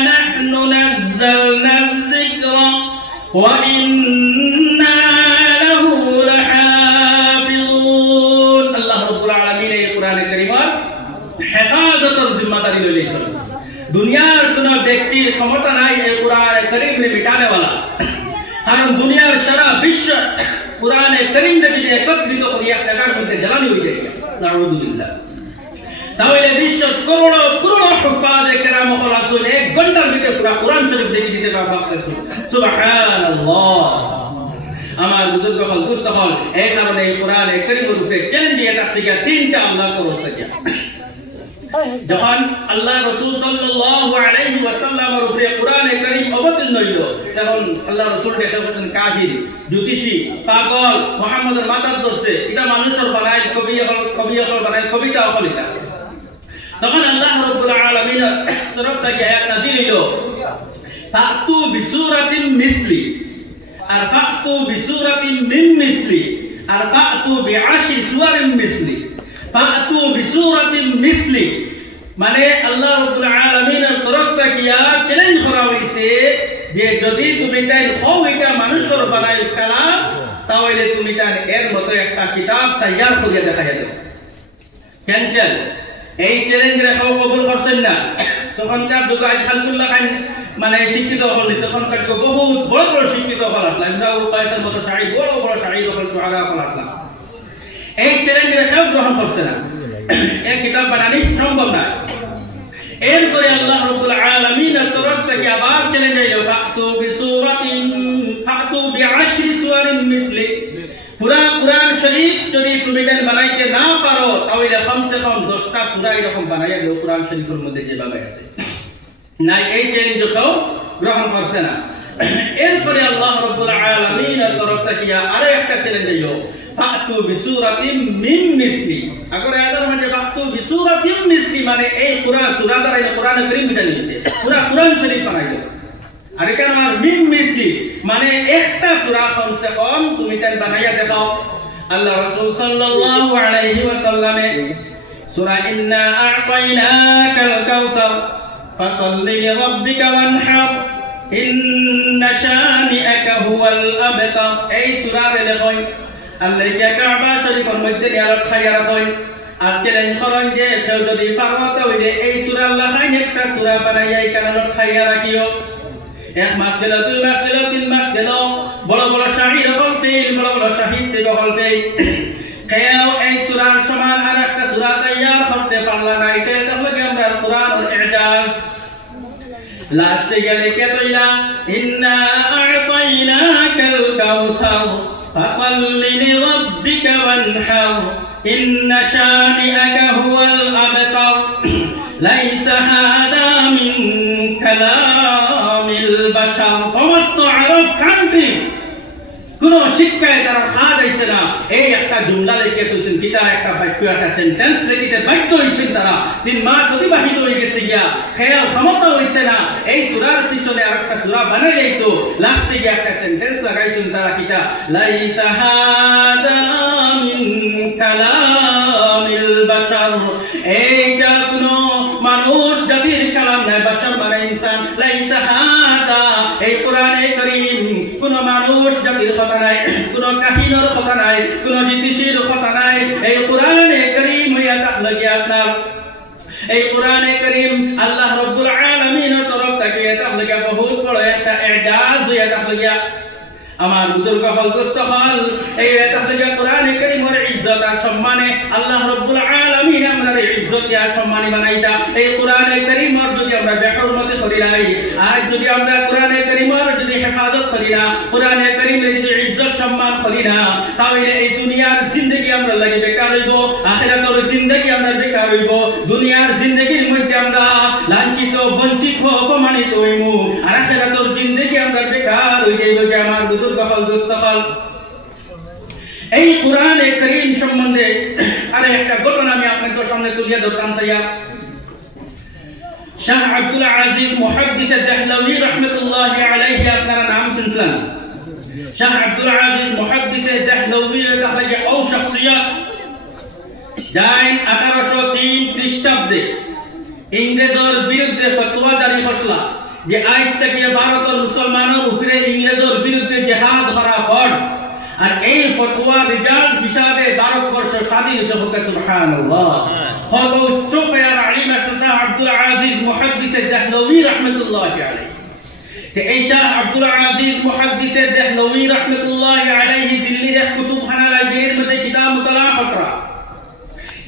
নাহনু নাযালনা যিকরা ওয়া ইন্না লাহু লাহাফিজুন। আল্লাহ রাব্বুল আলামিন এই কোরআনে কারীমের হেফাজতের জিম্মাদারি লইছে। দুনিয়ার কোন ব্যক্তির ক্ষমতা নাই এই কোরআনে কারীমকে মিটানে वाला, কারণ দুনিয়ার সারা বিশ্ব কোরআনে কারীমকে যদি একত্রিত করি এক জায়গার মধ্যে জ্বালানি হয়ে যায় নাউযুবিল্লাহ। তাহলে বিশ্ব করোড় করোড় হুফাজে কেরাম হল আসলে এক ঘন্টার ভিতরে পুরো কোরআন শরীফ দেখে দিতে পারবে। সুবহানাল্লাহ। আমার বুজুর্গ হল দুস্থ হল এই কারণে এই কোরআনে কারীমের উপরে চ্যালেঞ্জ দিয়ে আছে যে তিনটা আল্লাহ করতে যায়। যখন আল্লাহ রাসূল সাল্লাল্লাহু আলাইহি ওয়াসাল্লামের উপরে কোরআনে কারীম অবতীর্ণ হইল তখন আল্লাহ রাসূল দেখে বলেন কাহির, জ্যোতিষী, পাগল, মুহাম্মদের মাথার ধরছে, এটা মানুষের বানায় কবিয়ত বানায় কবিতা অকলিতা। তখন আল্লাহ রাব্বুল আলামিনের তরফ থেকে আয়াত নাযিল হইল ফাতু বিসূরাতিন মিসলি, আর ফাতু বিসূরাতিন মিন মিসলি, আর ফাতু বিআশি সূরাতিন মিসলি। ফাতু বিসূরাতিন মিসলি মানে আল্লাহ রাব্বুল আলামিনের তরফ থেকে চ্যালেঞ্জ করা হইছে যে যদি তুমি তাই হও এটা মানুষের বানাই কালাম তাহলে তুমি তার এর মতো একটা কিতাব তৈয়ার করে দেখাইয়া দাও। ক্যান্সেল। এই চ্যালেঞ্জ রেখাও কবুল করছেন না। তখনকার যুগে আলহামদুলিল্লাহ খান মানে শিক্ষিত হল, তখনকার বহুত বড় বড় শিক্ষিত হল আসলাম, ইমরাউল কায়সার মতো শায়র, বড় বড় শায়র হল, শুআরা হল আসলাম। এই চ্যালেঞ্জ রেখাও গ্রহণ করছে না, এই কিতাব বানানি সম্ভব না। এরপরে আল্লাহ রাব্বুল আলামিনের তরফ থেকে আবার চ্যালেঞ্জ আইলো ফাতু বিআশরি সূরাতিন মিসলি। পুরা কোরআন শরীফ যদি তুমি বানাইতে না পারো তাহলে কমসে কম 10টা সূরা এরকম বানাইয়া দাও কোরআন শরীফের মধ্যে যেভাবে আছে। না এই চ্যালেঞ্জটাও গ্রহণ করছে না। এরপরে আল্লাহ রাব্বুল আলামিনের তরফ থেকে আরেকটা চ্যালেঞ্জ আইলো ফাতু বিসূরাতিন মিন মিসলি। আগর আয়াতের মধ্যে ফাতু বিসূরাতিন মিসলি মানে এই পুরা সূরা দ্বারা কোরআন কারীম বিধান নিয়েছে, পুরা কোরআন শরীফ বানাইলো। আর এখানে মিন মিসলি মানে একটা সূরা কমসে কম তুমি তাই বানাইয়া দেখাও। আল্লাহ রাসূল সাল্লাল্লাহু আলাইহি ওয়াসাল্লামে সূরা ইন্না আ'তাইনাকাল কাউসার ফাসাল্লি লিরাব্বিকা ওয়ানহার ইন্না শানিআকা হুয়াল আবতার। এই সূরা লেখই আল্লাহ কে কাবা শরীফের মধ্যে নিয়ারত খাইয়া রাখই। আর চ্যালেঞ্জ করেন যে কেউ যদি পারো তাহলে এই সূরা আল্লাহ একটা সূরা বানাইয়া এই কারণে খাইয়া রাখিও। 1 মাস গেল, 2 মাস গেল, 3 মাস গেল, বড় বড় শাহিদ হলতে, বড় বড় শাহিদ থেকে হলতে কেউ এই সূরার সমান আর একটা সূরা তৈয়ার করতে পারলা না। এটা তাহলে আমরা কোরআন এর ইজাজ লাস্টে গেলে কে কইলা ইন্না আ'তাইনাকাল কাউসার ফাসাল্লি লিরাব্বিকা ওয়ানহার ইন্না শানি'আকা হুয়াল আবতার লাইসা হাদা মিন কালামিল বাশার। সমস্ত আরব কান্ট্রি কোন শিক্ষায় তারা খাদ হইছে না, এই একটা জুমলা লিখে তুলছেন, কিতা একটা বাক্য একটা সেন্টেন্স লিখিতে বাধ্য হইছেন তারা। 3 মাস অতিবাহিত হয়ে গেছে গিয়া, খেয়াল ক্ষমতা হইছে না এই সূরার পিছনে আরেকটা সূরা বানাই যাইতো, লাস্টে গিয়ে একটা সেন্টেন্স লাগাইছেন তারা, কিতা লাইসা হাদা মিন কালামিল বাশার, এইটা কোন মানুষ জাতির কালাম নয়, বাশার মানে ইনসান। লাইসা হাদা, এই কোরআনে কারীম কোন মানুষ জাতির কথা নাই, কোন কাহিনীর কথা নাই, কোন জ্যোতিষীর কথা নাই। এই কোরআনে কারীম হইয়া থাকলে আপনার, এই কোরআনে কারীম আল্লাহ রাব্বুল আলামিনের তরফ থেকে থাকলে বহুত বড় একটা ইজাজ হইয়া থাকলে। আমার বুজুর্গ হল দোস্ত হল, এই তাহলে কোরআনে কারীমের ইজ্জত আর সম্মানে আল্লাহ রাব্বুল আলামিন আমাদের ইজ্জত আর সম্মানী বানাইতা। এই কোরআনে কারীমের যদি আমরা বেহরমতি করি নাই, আর যদি আমরা কোরআনে কারীমের যদি হেফাজত করি না, কোরআনে কারীমের যদি ইজ্জত সম্মান করি না, তাহলে এই দুনিয়ার জিন্দেগি আমরা লাগি বেকার হইব, আখিরাতের জিন্দেগি আমরা বেকার হইব। দুনিয়ার জিন্দেগির মধ্যে আমরা লাঞ্ছিত, বঞ্চিত, অপমানিত হইমু, আর আখিরাতের জিন্দেগি আমরা বেকার হই যাইব। যে আমার বুজুর্গ হল দোস্ত হল, এই কোরআনে কারীম সম্বন্ধে আরে একটা ঘটনা আমি আপনাদের সামনে তুলে ধরতাম চাইয়া। শাহ আব্দুল আজিজ মুহাদ্দিস দেহলভী রাহমাতুল্লাহি আলাইহি, আপনারা নাম শুনলেন। শাহ আব্দুল আজিজ মুহাদ্দিস দেহলভী যে ও শখসিয়ত যাইন 1803 খ্রিস্টাব্দে ইংরেজের বিরুদ্ধে ফতোয়া জারি করলা যে আজ থেকে ভারতের মুসলমানের উপরে ইংরেজের বিরুদ্ধে জিহাদ করা ফরজ, আর এই ফতোয়া রিজাল্ট হিসাবে ভারতবর্ষ স্বাধীন হয়েছে। সুবহানাল্লাহ। সর্বোচ্চ পেয়ার আলিম শাহ আব্দুল আজিজ মুহাদ্দিস দেহলভী রাহমাতুল্লাহি আলাইহি, এই শাহ আব্দুল আজিজ মুহাদ্দিস দেহলভী রাহমাতুল্লাহি আলাইহি দিল্লির এক কুতুবখানা লাইব্রেরির মধ্যে কিতাব মুতালা করা।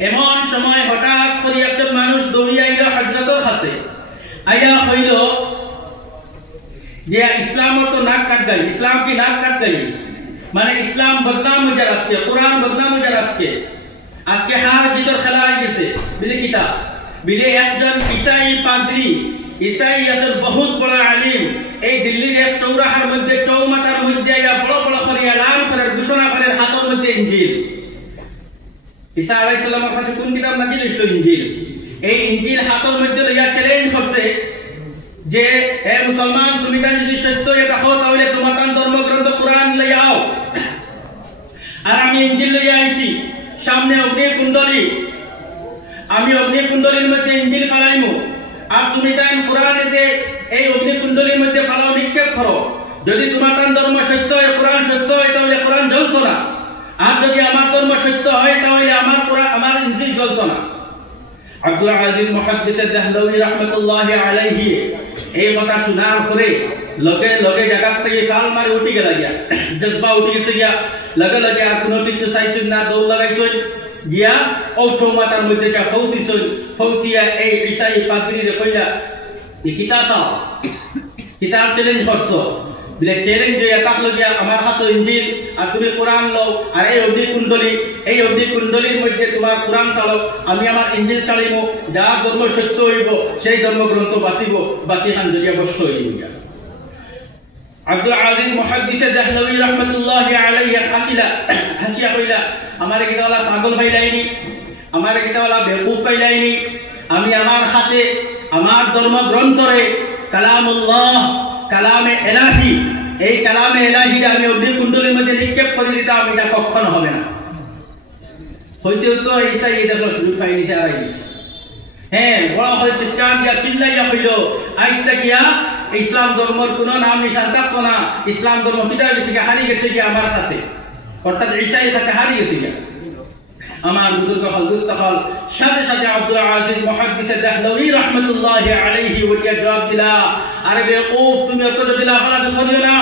এমন সময় হঠাৎ করে একজন মানুষ দৌড়িয়ে আইল হযরতের কাছে, আইয়া হইল যে ইসলামের তো নাক কাট গেল, ইসলাম কি নাক কাট গেল, মানে ইসলাম বদনাম হয়ে যার আজকে, কোরআন বদনাম হয়ে যার আজকে, আজকে হার জিতর খেলা হয়ে গেছে। বিলে কিতাব বিলে একজন ইসাই পাদ্রী, ইসাই এদের বহুত বড় আলিম, এই দিল্লির এক চৌরাহার মধ্যে চৌমাথার মধ্যে বড় বড় করে এলান করার ঘোষণা করার হাতের মধ্যে ইনজিল। ঈসা আলাইহিস সালামের কাছে কোন কিতাব নাজিল হইছিল? ইনজিল। এই ইনজিল হাতের মধ্যে লইয়া চ্যালেঞ্জ করছে যে হে মুসলমান, তুমি যদি সত্য এটা হও তাহলে তোমার ধর্মগ্রন্থ কোরআন লইয়া আও, আর আমি ইনজিল লইয়া আইছি। সামনে অগ্নিকুণ্ডলী, আমি অগ্নিকুণ্ডলীর মধ্যে ইনজিল ফালাইমু, আর তুমি তাই কোরআনেতে এই অগ্নিকুণ্ডলীর মধ্যে ফালাও নিক্ষেপ করো। যদি তোমার ধর্ম সত্য হয়, কোরআন সত্য হয়, তাহলে কোরআন জ্বলতো না, আর যদি আমার ধর্ম সত্য হয় তাহলে আমার ইনজিল জ্বলতো না। আব্দুল আজিজ মুহাদ্দিস দেহলভী রাহমাতুল্লাহি আলাইহি এই কথা শোনার পরে লগে লগে জায়গা থেকে কাল মারি উঠে গেল গিয়া, জজবা উঠে গেছে গিয়া, লগে লগে আর কোনো কিছু চাইছেন না, দৌড় লাগাইছেন গিয়া ও চৌমাথার মধ্যে যা পৌঁছিছেন, পৌঁছিয়া এই ঈসাই পাদ্রীরে কইলা কিতাব চাও, কিতাব চ্যালেঞ্জ করছো, বলে চ্যালেঞ্জ হইয়া থাকলো গিয়া আমার হাতে ইনজিল আর তুমি কোরআন লও, আর এই অগ্নিকুণ্ডলীর মধ্যে তোমার কোরআন চালো, আমি আমার ইনজিল চালিব, যা ধর্ম সত্য হইব সেই ধর্মগ্রন্থ বাঁচিব, বাকি খান যদি অবশ্য হইব। আব্দুল আজিজ মুহাদ্দিস দেহলভী রাহমাতুল্লাহি আলাইহি হাসিয়া কইলা আমার কিতাওয়ালা পাগল পাইলাইনি, আমার কিতাওয়ালা বেকুফ পাইলাইনি, আমি আমার হাতে আমার ধর্মগ্রন্থরে কালামুল্লাহ, কালামে এলাহি, এই কালামে এলাহি আমি অগ্নিকুণ্ডলীর মধ্যে নিক্ষেপ করে দিতাম, এটা কখনো হবে না। হইতে হইতো ঈসা এই দেখলো শুরু পাইনি আর আইছে, হ্যাঁ বড় হয়ে চিৎকার দিয়া চিল্লাইয়া হইল, আইসটা গিয়া ইসলাম ধর্মের কোন নাম নিশান থাকতো না, ইসলাম ধর্ম পিতা গেছে গিয়া হারিয়ে গেছে গিয়া আমার কাছে, অর্থাৎ ঈসার কাছে হারিয়ে গেছে গিয়া। আমার বুজুর্গ হল দুস্থ হল, সাথে সাথে আব্দুল আজিজ মুহাদ্দিস দেহলভী রাহমাতুল্লাহি আলাইহি ওয়া জবাব দিলা, আরে বেকুফ তুমি অত দিলা ফলা করিও না,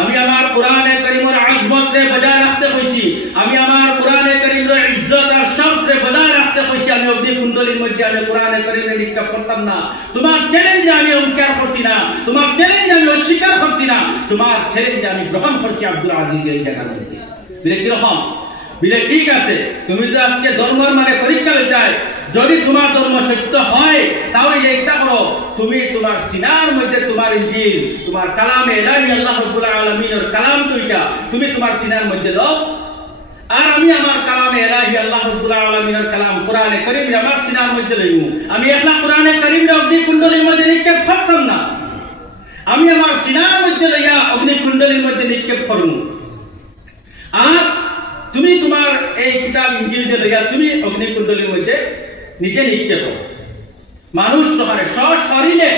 আমি আমার কোরআনে কারীমের আযমত রে বজায় রাখতে কইছি, আমি আমার কোরআনে কারীমের ইজ্জত আর শরফ রে বজায় রাখতে কইছি, আমি অগ্নি কুণ্ডলীর মধ্যে আমি কোরআনে কারীমে নিক্ষেপ করতাম না। তোমার চ্যালেঞ্জে আমি অঙ্গীকার করছি না, তোমার চ্যালেঞ্জে আমি অস্বীকার করছি না, তোমার চ্যালেঞ্জে আমি গ্রহণ করছি আব্দুল আজিজ এই জায়গা থেকে। বলে কিরকম? বলে ঠিক আছে, তুমি তো আজকে ধর্মের মানে পরীক্ষা চাই, যদি তোমার ধর্ম সত্য হয় তাহলে একটা করো, তুমি তোমার সিনার মধ্যে তোমার ইনজিল, তোমার কালামে ইলাহি আল্লাহ রাব্বুল আলামিনের কালাম তুইটা তুমি তোমার সিনার মধ্যে দাও, আর আমি আমার কালামে ইলাহি আল্লাহ রাব্বুল আলামিনের কালাম কোরআনে কারীম আমার সিনার মধ্যে লইব। আমি একলা কোরআনে কারীম অগ্নি কুণ্ডলীর মধ্যে নিক্ষেপ করতাম না, আমি আমার সিনার মধ্যে লইয়া অগ্নি কুণ্ডলীর মধ্যে নিক্ষেপ করব। আর তুমি তোমার এই কিতাব ইনজিল যে লইয়া তুমি অগ্নি কুণ্ডলীর মধ্যে নিজে নিক্ষেপ করো। মানুষ সহারে সশরীরে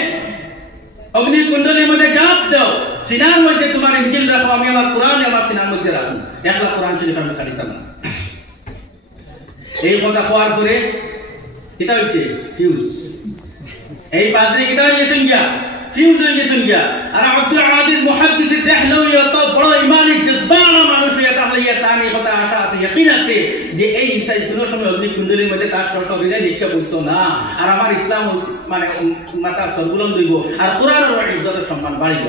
অগ্নি কুণ্ডলীর মধ্যে জাপ দাও, সিনার মধ্যে তোমার ইনজিল রাখো, আমি আমার কোরআন আমার সিনার মধ্যে রাখুন, একলা কোরআন শরীফ আমি ছাড়িতাম না। এই কথা কোয়ার করে কিতা হইছে ফিউজ, এই পাদ্রী কিতা হইছেন গিয়া ফিউজ হয়ে গেছেন গিয়া। আর আব্দুল আজিজ মুহাদ্দিস দেহলভী এত বড় ইমানি জজবানা মানুষ হইয়া তাহলে ইয়া তার এই কথা আশা আছে, ইয়াকিন আছে যে এই ইসাই কোনো সময় অগ্নি কুণ্ডলীর মধ্যে তার সশরীরে নিক্ষেপ করতো না, আর আমার ইসলাম মানে মাথা সর্বুলন হইব, আর কোরআনের ইজ্জতের সম্মান বাড়িব।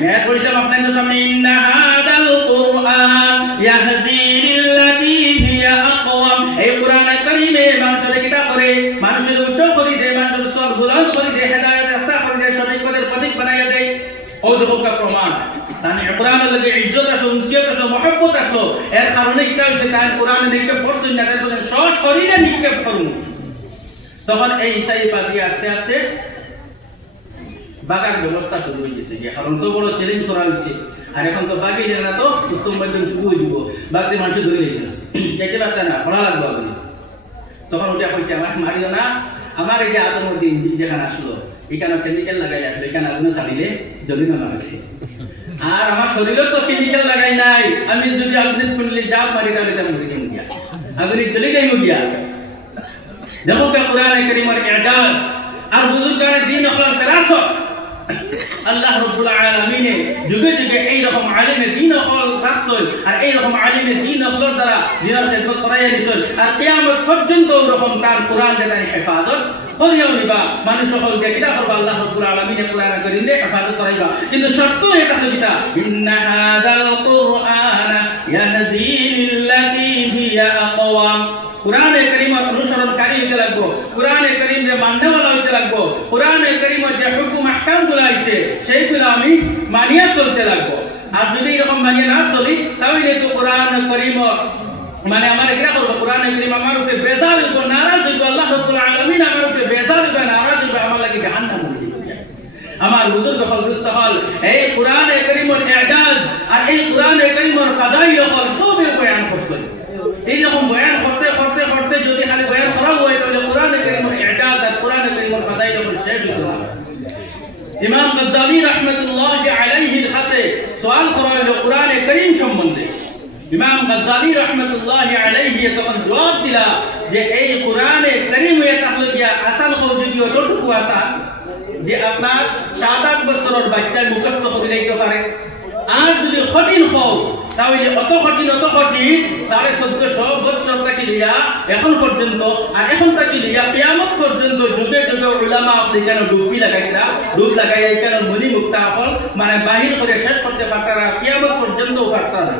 मैं পরিচয় আপনাদের সামনে ইন্না হাদাল কুরআন ইয়াহদি লিল্লাতী হিয়া আকওয়াম, এই কোরআন কারীমে মানুষের কিতাব করে, মানুষের উচ্চ করে দেয়, মানুষের সব বুলন্দ করে দেয়, হেদায়েত রাস্তা করে দেয়, সঠিক পথের প্রতীক বানাইয়া দেয়। ও দেখো কা প্রমাণ তানি কোরআনের লাগি ইজ্জত আছে, উনসিয়ত আছে, মহব্বত আছে, এর কারণে কিতাব সে তার কোরআনে নিক্ষেপ করছেন না, তাই বলেন সশরীরে নিক্ষেপ করুন। তখন এই ইসাই পাদ্রী আস্তে আস্তে বাগার ব্যবস্থা শুরু হয়ে গেছে, কারণ তো বড় চ্যালেঞ্জ করা হয়েছে, আর এখন তো বাকি না তো উত্তম মাধ্যম শুরু হয়ে দিব, বাকি মানুষ ধরে গেছে না, যেতে পারছে না, পড়া লাগবে আপনি। তখন ওটা কইছে আমার মারিও না, আমার এই যে আতর মধ্যে ইঞ্জিন যেখানে আসলো এখানে কেমিক্যাল লাগাই আসলো, এখানে আগুনে চালিলে জ্বলি না লাগে, আর আমার শরীরেও তো কেমিক্যাল লাগাই নাই, আমি যদি আগুনে খুললে জাপ মারি তাহলে তার মরে যাই মুগিয়া, আগুনে জ্বলি যাই মুগিয়া। দেখো কে কোরআনে কারীমের ইজাজ আর বুজুর্গানে দ্বীন আখলাক ফেরাসত আল্লাহ রাব্বুল আলামিন যুগে যুগে এই রকম আলেমে দ্বীন আখলাক রাখছেন, আর এই রকম আলেমে দ্বীন আখলাক দ্বারা দিনের খেদমত করাইয়া দিছেন, আর কিয়ামত পর্যন্ত ওরকম তার কোরআন দ্বারা হেফাজত করিয়াও নিবা। মানুষ সকল যে কিতাব করবা আল্লাহ রাব্বুল আলামিন কোরআন কারীমে হেফাজত করাইবা, কিন্তু শর্ত এটা কিতা ইন্না হাদাল কুরআন ইয়াহদি লিল্লাতী হিয়া আকওয়াম, কোরআনে কারীমের অনুসরণকারী হইতে লাগবো, কোরআনে কারীমে মাননেওয়ালা হইতে লাগবো, কোরআনে কারীমের যে হুকুম আহকামগুলো আছে সেইগুলো আমি মানিয়া চলতে লাগবো। আর যদি এরকম মানিয়ে না চলি তাহলে তো কোরআন কারীম মানে আমার কিরা করবো, কোরআনে কারীম আমার উপরে বেজার হইব, নারাজ হইব, আল্লাহ রাব্বুল আলামিন আমার উপরে বেজার হইব, নারাজ হইব, আমার লাগি জাহান্নাম হইব। আমার বুজুর্গ হল দুস্তহল এই কোরআনে কারীমের ইজাজ আর এই কোরআনে কারীমের ফাজাইল হল সবের বয়ান করছেন। এইরকম বয়ান করতে করতে করতে যদি খালি বয়ান করা হয় তাহলে কোরআনে কারীমের ইজাজ আর কোরআনে কারীমের ফাজাইল হল শেষ হইতো না। ইমাম গাজ্জালী রাহমাতুল্লাহি আলাইহির কাছে সওয়াল করা হলো কোরআনে কারীম সম্বন্ধে। ইমাম গাজ্জালী রাহমাতুল্লাহি আলাইহি তখন জবাব দিলা যে এই কোরআনে কারীম এটা হলো গিয়া আসান কওদিও যতটুকু আসান যে আপনার 7-8 বছরের বাচ্চা মুখস্থ করে নিতে পারে, আর যদি কঠিন হও তাহলে অত কঠিন 1450 বছর থেকে লিয়া এখন পর্যন্ত, আর এখন থেকে লিয়া কিয়ামত পর্যন্ত যুগে যুগে উলামা এখানে ডুব লাগাই এখানে মনি মুক্তা হল মানে বাহির করে শেষ করতে পারতারা, কিয়ামত পর্যন্ত পারতা না।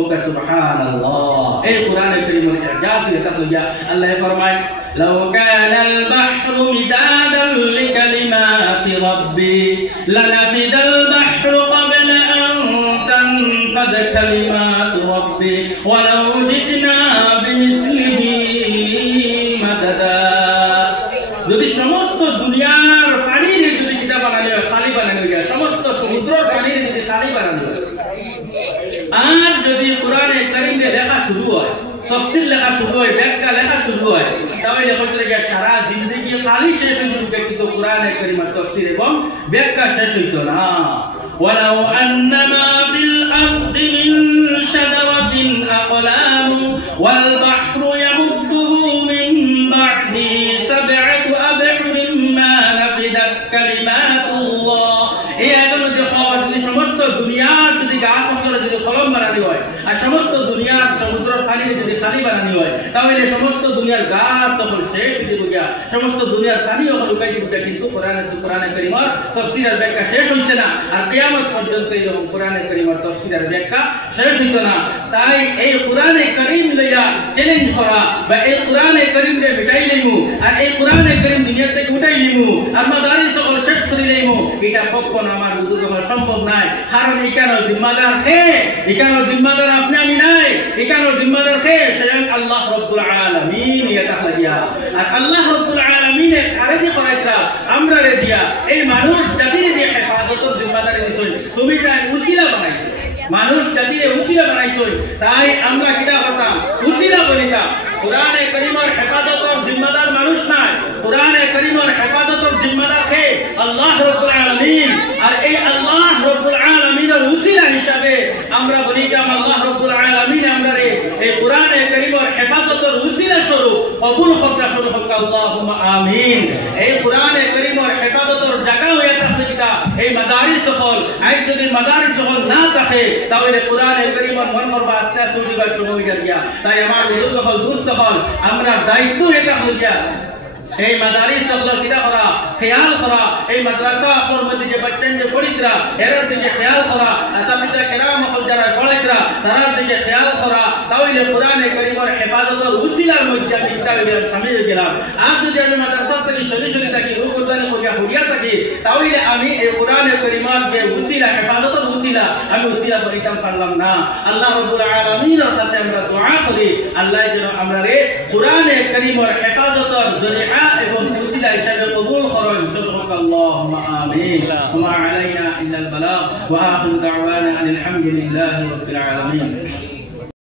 ওকে সুবহানাল্লাহ, এই কোরআনে কারীমের ইজাজ এটা হইয়া আল্লাহ ফরমায় লাউ কানাল বাহরু মিদাদান লিকালিমাতি রাব্বি লানাফিদাল বাহরু ক্বাবলা আন তানফাদ কালিমাতু রাব্বি ওয়ালাউ জিতনা বিমিসলিহি মাদাদা। যদি সমস্ত দুনিয়ার পানির যদি কিতাব বানানো হয়, খালি বানানো হয়, সমস্ত সমুদ্রের পানির যদি খালি বানানো হয়, আর যদি কোরআনে কারীমে লেখা শুরু হয়, তাফসীর লেখা শুরু হয়, ব্যাখ্যা লেখা শুরু হয়, তাহলে হতে গিয়ে সারা জিন্দেগি খালি শেষ হয়ে যাবে, কিন্তু কোরআনে কারীমের তাফসীর এবং ব্যাখ্যা শেষ হইতো না। ওয়ালাউ আন্নামা ফিল আরদি মিন শাজারাতিন আকলাম ওয়াল বাহরু ইয়ামুদ্দুহু মিন বা'দি সাব'আতু আবহুরিন মা নাফিদাত কালিমাতুল্লাহ। এই আয়াতের মধ্যে যদি সমস্ত দুনিয়ার যদি গাছ অঞ্চলে যদি কলম বানানো হয় আর সমস্ত দুনিয়ার সমুদ্রের পানি যদি খালি বানানো হয় তাহলে সমস্ত দুনিয়ার গাছ সকল শেষ হয়ে যাবে, সমস্ত দুনিয়ার পানি সকল উঠাই দিবে, কিন্তু কোরআনে কারীমের তাফসীরের ব্যাখ্যা শেষ হইছে না। আর কিয়ামত পর্যন্ত এই কোরআনে কারীমের তাফসীরের ব্যাখ্যা শেষ হইতো না। তাই এই কোরআনে কারীম লইয়া চ্যালেঞ্জ করা বা এই কোরআনে কারীমকে মিটাই লিমু আর এই কোরআনে কারীম দুনিয়া থেকে উঠাই লিমু আর মাদারিস সকল শেষ করে লিমু, এটা কখনো আমার বুঝতে সম্ভব নাই। কারণ এখানে জিম্মাদার কে? এখানে জিম্মাদার আপনি আমি নাই, এখানে জিম্মাদার কে? স্বয়ং আল্লাহ রাব্বুল আলামিন। এটা লাগিয়া আর আল্লাহ রাব্বুল আলামিনের আরেকটি করাইতা আমরা রে দিয়া এই মানুষ জাতির দিয়ে হেফাজতের জিম্মাদারি দিছই, তুমি চাই উসিলা বানাইছো, মানুষ জাতিরে উসিলা বানাইছই, তাই আমরা কিটা করতাম? উসিলা করিতাম। কোরআনে কারীমের হেফাজতের জিম্মাদার মানুষ নাই, কোরআনে কারীমের হেফাজতের জিম্মাদার কে? আল্লাহ রাব্বুল আলামিন। আর এই আল্লাহ রাব্বুল আলামিনের উসিলা হিসাবে আমরা বলিতাম আল্লাহ রাব্বুল আলামিন আমরারে এই কোরআনে কারীমের হেফাজতের উসিলা স্বরূপ কবুল করতে শুরু হোক, আল্লাহুম্মা আমিন। এই কোরআনে কারীমের হেফাজতের জায়গা হয়ে থাকলে কিটা এই মাদারিস সকল, আজ যদি মাদারিস সকল না থাকে তাহলে কোরআনে কারীমের মন করবা আস্তে আস্তে উঠিবার সময় হয়ে গিয়া। তাই আমার বুজুর্গ সকল দুস্থ হল আমরা দায়িত্ব এটা হইয়া এই মাদারিস সকল কিটা করা, খেয়াল করা, এই মাদ্রাসা আপনার মধ্যে যে বাচ্চান যে পড়িতরা এরার দিকে খেয়াল করা, আসামিদরা কেরাম সকল যারা পড়িতরা তারার দিকে খেয়াল করা, তাহলে কোরআনে কারীমের হেফাজতের উসিলার মধ্যে আমি সামিল গেলাম। আর যদি আমি মাদ্রাসা থেকে সরাসরি থাকি রূপদান করিয়া থাকি তাহলে আমি এই কোরআনে কারীমের যে উসিলা হেফাজতের উসিলা আমি উসিলা করিতাম পারলাম না। আল্লাহ রাব্বুল আলামিনের কাছে আমরা দোয়া করি আল্লাহ যেন আমরা কোরআনে কারীমের হেফাজতের জরিয়া এবং উসিলা হিসেবে কবুল করেন। আল্লাহুম্মা আমিন। ওয়া আলাইনা ইল্লাল বালাগ ওয়া আখিরু দাওয়ানা আলহামদুলিল্লাহি রাব্বিল আলামিন।